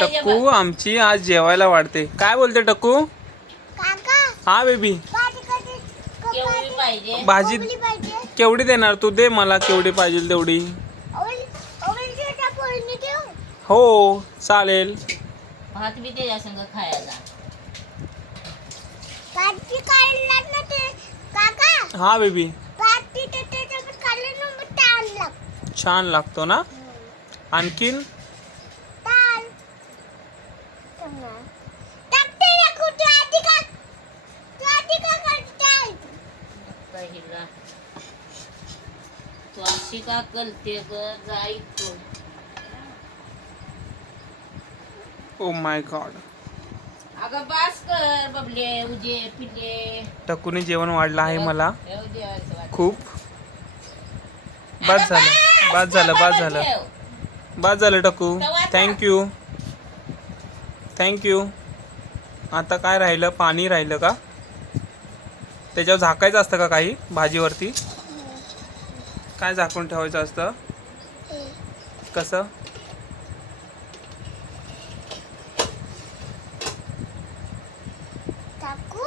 पाहिजे टक्कू बघ. आमची आज जेवायला वाढते. काय बोलते टक्कू? काका हा बेबी. भाजी कधी केवढी पाहिजे? भाजी कोंबडी पाहिजे केवढी देणार तू? दे मला केवढी पाहिजे तेवढी. ओळीच्या फोडणी देऊ हो चालेल. भात बी त्याच्या संग खायचा. भाजी काढला ना ते काका हा बेबी. भाजी त्याच्यावर काढलं ना मग ताण लाग छान लागतो ना. आणखीन ताण टाकते ना कुठे आधी का तू आधी का करते पहिला तू अशी का करते ग? जायतो ओ माय गॉड. अगं बास कर बबले. उजे पिले टक्कूने जेवण वाढलं आहे मला ठेव जेवायचं वाटतं. खूप. बस झालं बस झालं बस झालं ठेव. बस झालं टक्कू. Thank you thank you. आता काय राहिलं? पाणी राहिलं का? त्याच्यावर झाकायचं असतं का काही भाजीवरती? काय झाकून ठेवायचं असतं? कसं? टाकू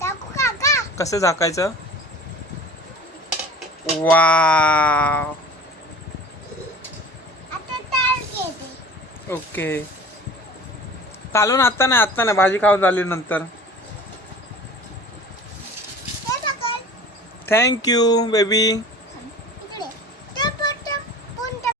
टाकू काका कसं झाकायचं? वाव. आता ताळ घेते ओके. कालून आत्ता नाही भाजी खाऊ झाली नंतर. हे बघ थँक्यू बेबी.